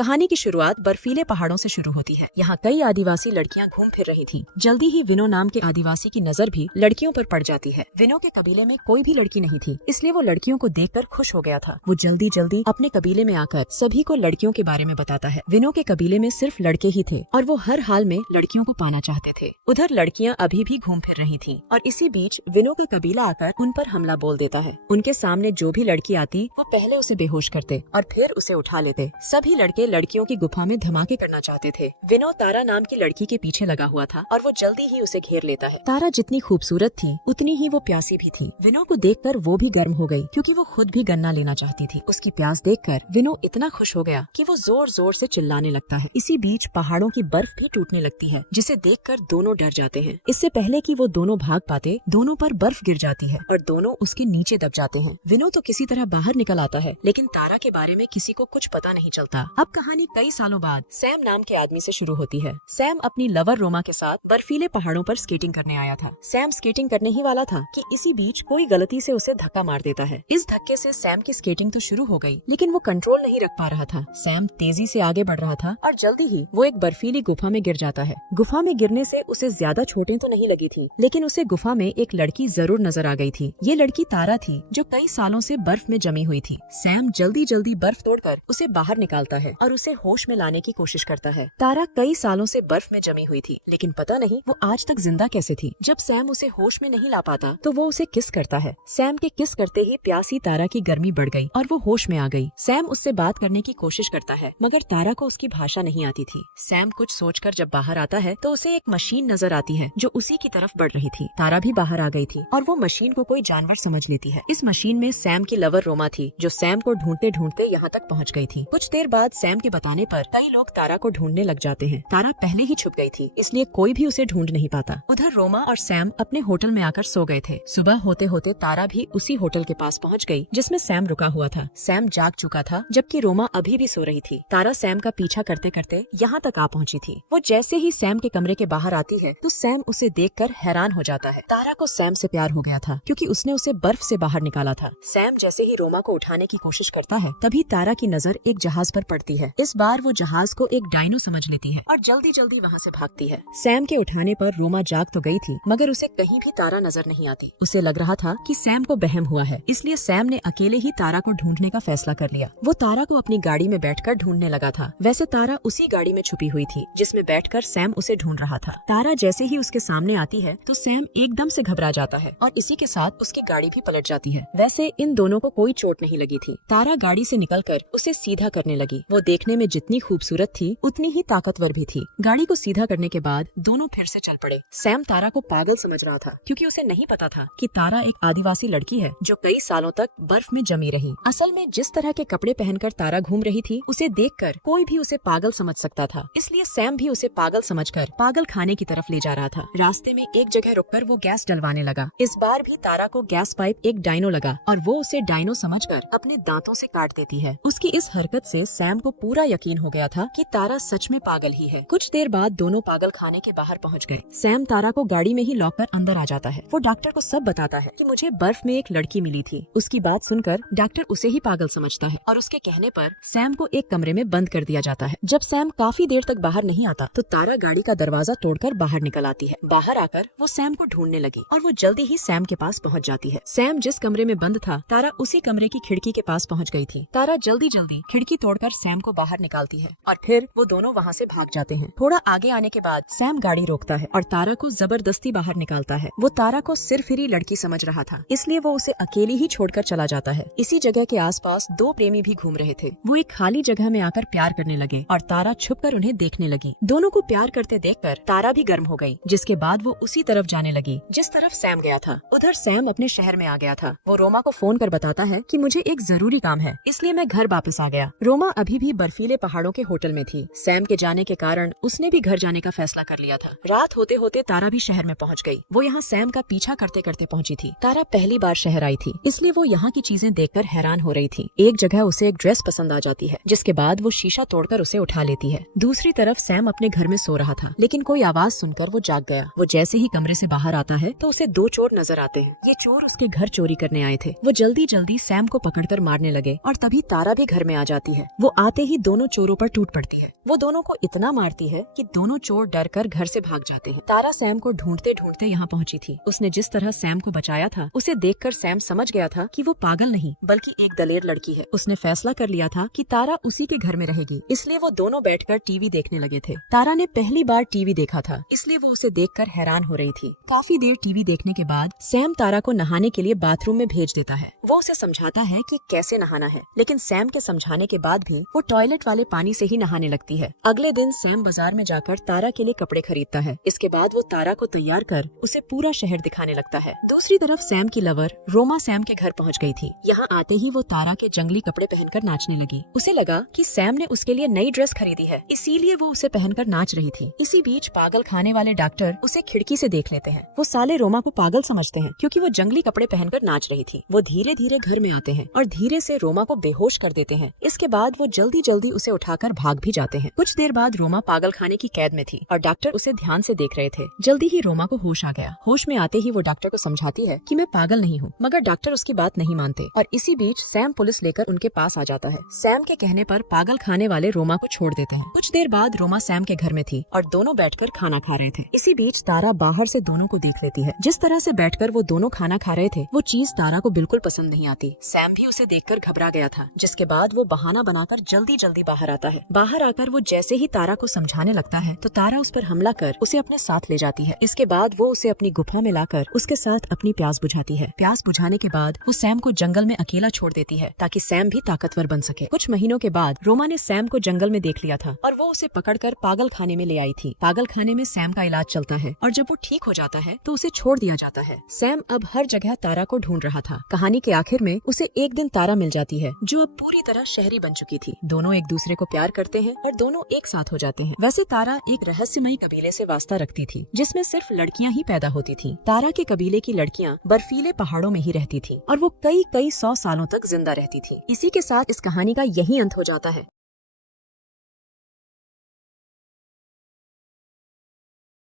कहानी की शुरुआत बर्फीले पहाड़ों से शुरू होती है। यहाँ कई आदिवासी लड़कियाँ घूम फिर रही थीं। जल्दी ही विनो नाम के आदिवासी की नजर भी लड़कियों पर पड़ जाती है। विनो के कबीले में कोई भी लड़की नहीं थी, इसलिए वो लड़कियों को देखकर खुश हो गया था। वो जल्दी जल्दी अपने कबीले में आकर सभी को लड़कियों के बारे में बताता है। विनो के कबीले में सिर्फ लड़के ही थे और वो हर हाल में लड़कियों को पाना चाहते थे। उधर लड़कियाँ अभी भी घूम फिर रही थी और इसी बीच विनो का कबीला आकर उन पर हमला बोल देता है। उनके सामने जो भी लड़की आती वो पहले उसे बेहोश करते और फिर उसे उठा लेते। सभी लड़के लड़कियों की गुफा में धमाके करना चाहते थे। विनो तारा नाम की लड़की के पीछे लगा हुआ था और वो जल्दी ही उसे घेर लेता है। तारा जितनी खूबसूरत थी उतनी ही वो प्यासी भी थी। विनो को देखकर वो भी गर्म हो गई क्योंकि वो खुद भी गन्ना लेना चाहती थी। उसकी प्यास देखकर विनो इतना खुश हो गया कि वो जोर जोर से चिल्लाने लगता है। इसी बीच पहाड़ों की बर्फ भी टूटने लगती है, जिसे देखकर दोनों डर जाते हैं। इससे पहले कि वो दोनों भाग पाते, दोनों पर बर्फ गिर जाती है और दोनों उसके नीचे दब जाते हैं। विनो तो किसी तरह बाहर निकल आता है, लेकिन तारा के बारे में किसी को कुछ पता नहीं चलता। अब कहानी कई सालों बाद सैम नाम के आदमी से शुरू होती है। सैम अपनी लवर रोमा के साथ बर्फीले पहाड़ों पर स्केटिंग करने आया था। सैम स्केटिंग करने ही वाला था कि इसी बीच कोई गलती से उसे धक्का मार देता है। इस धक्के से सैम की स्केटिंग तो शुरू हो गई, लेकिन वो कंट्रोल नहीं रख पा रहा था। सैम तेजी से आगे बढ़ रहा था और जल्दी ही वो एक बर्फीली गुफा में गिर जाता है। गुफा में गिरने से उसे ज्यादा चोटें तो नहीं लगी थी, लेकिन उसे गुफा में एक लड़की जरूर नजर आ गई थी। ये लड़की तारा थी, जो कई सालों से बर्फ में जमी हुई थी। सैम जल्दी जल्दी बर्फ तोड़कर उसे बाहर निकालता है और उसे होश में लाने की कोशिश करता है। तारा कई सालों से बर्फ में जमी हुई थी, लेकिन पता नहीं वो आज तक जिंदा कैसे थी। जब सैम उसे होश में नहीं ला पाता तो वो उसे किस करता है। सैम के किस करते ही प्यासी तारा की गर्मी बढ़ गई और वो होश में आ गई। सैम उससे बात करने की कोशिश करता है, मगर तारा को उसकी भाषा नहीं आती थी। सैम कुछ सोचकर जब बाहर आता है तो उसे एक मशीन नजर आती है जो उसी की तरफ बढ़ रही थी। तारा भी बाहर आ गई थी और वो मशीन को कोई जानवर समझ लेती है। इस मशीन में सैम की लवर रोमा थी, जो सैम को ढूंढते ढूंढते यहाँ तक पहुँच गई थी। कुछ देर बाद सैम के बताने पर कई लोग तारा को ढूंढने लग जाते हैं। तारा पहले ही छुप गई थी, इसलिए कोई भी उसे ढूंढ नहीं पाता। उधर रोमा और सैम अपने होटल में आकर सो गए थे। सुबह होते होते तारा भी उसी होटल के पास पहुंच गई जिसमें सैम रुका हुआ था। सैम जाग चुका था, जबकि रोमा अभी भी सो रही थी। तारा सैम का पीछा करते करते यहाँ तक आ पहुँची थी। वो जैसे ही सैम के कमरे के बाहर आती है तो सैम उसे देखकर हैरान हो जाता है। तारा को सैम से प्यार हो गया था, क्योंकि उसने उसे बर्फ से बाहर निकाला था। सैम जैसे ही रोमा को उठाने की कोशिश करता है, तभी तारा की नजर एक जहाज पर पड़ती है। इस बार वो जहाज को एक डायनो समझ लेती है और जल्दी जल्दी वहाँ से भागती है। सैम के उठाने पर रोमा जाग तो गई थी, मगर उसे कहीं भी तारा नजर नहीं आती। उसे लग रहा था कि सैम को बहम हुआ है, इसलिए सैम ने अकेले ही तारा को ढूंढने का फैसला कर लिया। वो तारा को अपनी गाड़ी में बैठकर ढूंढने लगा था। वैसे तारा उसी गाड़ी में छुपी हुई थी जिसमें बैठकर सैम उसे ढूंढ रहा था। तारा जैसे ही उसके सामने आती है तो सैम एकदम से घबरा जाता है और इसी के साथ उसकी गाड़ी भी पलट जाती है। वैसे इन दोनों को कोई चोट नहीं लगी थी। तारा गाड़ी से निकलकर उसे सीधा करने लगी। वो देखने में जितनी खूबसूरत थी उतनी ही ताकतवर भी थी। गाड़ी को सीधा करने के बाद दोनों फिर से चल पड़े। सैम तारा को पागल समझ रहा था, क्योंकि उसे नहीं पता था कि तारा एक आदिवासी लड़की है जो कई सालों तक बर्फ में जमी रही। असल में जिस तरह के कपड़े पहनकर तारा घूम रही थी, उसे देखकर कोई भी उसे पागल समझ सकता था। इसलिए सैम भी उसे पागल समझकर पागल खाने की तरफ ले जा रहा था। रास्ते में एक जगह रुककर वो गैस डलवाने लगा। इस बार भी तारा को गैस पाइप एक डायनो लगा और वो उसे डायनो समझकर अपने दांतों से काट देती है। उसकी इस हरकत से सैम को पूरा यकीन हो गया था कि तारा सच में पागल ही है। कुछ देर बाद दोनों पागल खाने के बाहर पहुंच गए। सैम तारा को गाड़ी में ही लॉक कर अंदर आ जाता है। वो डॉक्टर को सब बताता है कि मुझे बर्फ में एक लड़की मिली थी। उसकी बात सुनकर डॉक्टर उसे ही पागल समझता है और उसके कहने पर सैम को एक कमरे में बंद कर दिया जाता है। जब सैम काफी देर तक बाहर नहीं आता तो तारा गाड़ी का दरवाजा तोड़कर बाहर निकल आती है। बाहर आकर वो सैम को ढूंढने लगी और वो जल्दी ही सैम के पास पहुंच जाती है। सैम जिस कमरे में बंद था, तारा उसी कमरे की खिड़की के पास पहुंच गई थी। तारा जल्दी जल्दी खिड़की तोड़कर सैम को बाहर निकालती है और फिर वो दोनों वहाँ से भाग जाते हैं। थोड़ा आगे आने के बाद सैम गाड़ी रोकता है और तारा को जबरदस्ती बाहर निकालता है। वो तारा को सिरफिरी लड़की समझ रहा था, इसलिए वो उसे अकेली ही छोड़कर चला जाता है। इसी जगह के आसपास दो प्रेमी भी घूम रहे थे। वो एक खाली जगह में आकर प्यार करने लगे और तारा छुपकर उन्हें देखने लगी। दोनों को प्यार करते देखकर तारा भी गर्म हो गई, जिसके बाद वो उसी तरफ जाने लगी जिस तरफ सैम गया था। उधर सैम अपने शहर में आ गया था। वो रोमा को फोन कर बताता है कि मुझे एक जरूरी काम है, इसलिए मैं घर वापस आ गया। रोमा अभी भी बर्फीले पहाड़ों के होटल में थी। सैम के जाने के कारण उसने भी घर जाने का फैसला कर लिया था। रात होते होते तारा भी शहर में पहुंच गई। वो यहाँ सैम का पीछा करते करते पहुंची थी। तारा पहली बार शहर आई थी, इसलिए वो यहाँ की चीजें देखकर हैरान हो रही थी। एक जगह उसे एक ड्रेस पसंद आ जाती है, जिसके बाद वो शीशा तोड़कर उसे उठा लेती है। दूसरी तरफ सैम अपने घर में सो रहा था, लेकिन कोई आवाज सुनकर वो जाग गया। वो जैसे ही कमरे से बाहर आता है तो उसे दो चोर नजर आते हैं। ये चोर उसके घर चोरी करने आए थे। वो जल्दी जल्दी सैम को पकड़कर मारने लगे और तभी तारा भी घर में आ जाती है। वो आते ही दोनों चोरों पर टूट पड़ती है। वो दोनों को इतना मारती है कि दोनों चोर डरकर घर से भाग जाते हैं। तारा सैम को ढूंढते ढूंढते यहाँ पहुंची थी। उसने जिस तरह सैम को बचाया था, उसे देखकर सैम समझ गया था कि वो पागल नहीं बल्कि एक दलेर लड़की है। उसने फैसला कर लिया था कि तारा उसी के घर में रहेगी, इसलिए वो दोनों बैठकर टीवी देखने लगे थे। तारा ने पहली बार टीवी देखा था, इसलिए वो उसे देखकर हैरान हो रही थी। काफी देर टीवी देखने के बाद सैम तारा को नहाने के लिए बाथरूम में भेज देता है। वो उसे समझाता है कि कैसे नहाना है, लेकिन सैम के समझाने के बाद भी वो टॉयलेट वाले पानी से ही नहाने लगती है। अगले दिन सैम बाजार में जाकर तारा के लिए कपड़े खरीदता है। इसके बाद वो तारा को तैयार कर उसे पूरा शहर दिखाने लगता है। दूसरी तरफ सैम की लवर रोमा सैम के घर पहुंच गई थी। यहाँ आते ही वो तारा के जंगली कपड़े पहनकर नाचने लगी। उसे लगा कि सैम ने उसके लिए नई ड्रेस खरीदी है, इसीलिए वो उसे पहनकर नाच रही थी। इसी बीच पागल खाने वाले डॉक्टर उसे खिड़की से देख लेते हैं। वो साले रोमा को पागल समझते हैं क्योंकि वो जंगली कपड़े पहनकर नाच रही थी। वो धीरे धीरे घर में आते हैं और धीरे से रोमा को बेहोश कर देते हैं। इसके बाद वो जल्दी जल्दी उसे उठाकर भाग भी जाते हैं। कुछ देर बाद रोमा पागल खाने की कैद में थी और डॉक्टर उसे ध्यान से देख रहे थे। जल्दी ही रोमा को होश आ गया। होश में आते ही वो डॉक्टर को समझाती है कि मैं पागल नहीं हूँ, मगर डॉक्टर उसकी बात नहीं मानते और इसी बीच सैम पुलिस लेकर उनके पास आ जाता है। सैम के कहने पर पागल खाने वाले रोमा को छोड़ देते हैं। कुछ देर बाद रोमा सैम के घर में थी और दोनों बैठकर खाना खा रहे थे। इसी बीच तारा बाहर से दोनों को देख लेती है। जिस तरह से बैठकर वो दोनों खाना खा रहे थे, वो चीज तारा को बिल्कुल पसंद नहीं आती। सैम भी उसे देखकर घबरा गया था, जिसके बाद वो बहाना बनाकर जल्दी जल्दी बाहर आता है। बाहर आकर वो जैसे ही तारा को समझाने लगता है तो तारा उस पर हमला कर उसे अपने साथ ले जाती है। इसके बाद वो उसे अपनी गुफा में लाकर उसके साथ अपनी प्यास बुझाती है। प्यास बुझाने के बाद वो सैम को जंगल में अकेला छोड़ देती है ताकि सैम भी ताकतवर बन सके। कुछ महीनों के बाद रोमा ने सैम को जंगल में देख लिया था और वो उसे पकड़कर पागल खाने में ले आई थी। पागल खाने में सैम का इलाज चलता है और जब वो ठीक हो जाता है तो उसे छोड़ दिया जाता है। सैम अब हर जगह तारा को ढूंढ रहा था। कहानी के आखिर में उसे एक दिन तारा मिल जाती है, जो अब पूरी तरह शहरी बन चुकी थी। दोनों एक दूसरे को प्यार करते हैं और दोनों एक साथ हो जाते हैं। वैसे तारा एक रहस्यमयी कबीले से वास्ता रखती थी, जिसमें सिर्फ लड़कियां ही पैदा होती थी। तारा के कबीले की लड़कियां बर्फीले पहाड़ों में ही रहती थी और वो कई 100 सालों तक जिंदा रहती थी। इसी के साथ इस कहानी का यही अंत हो जाता है।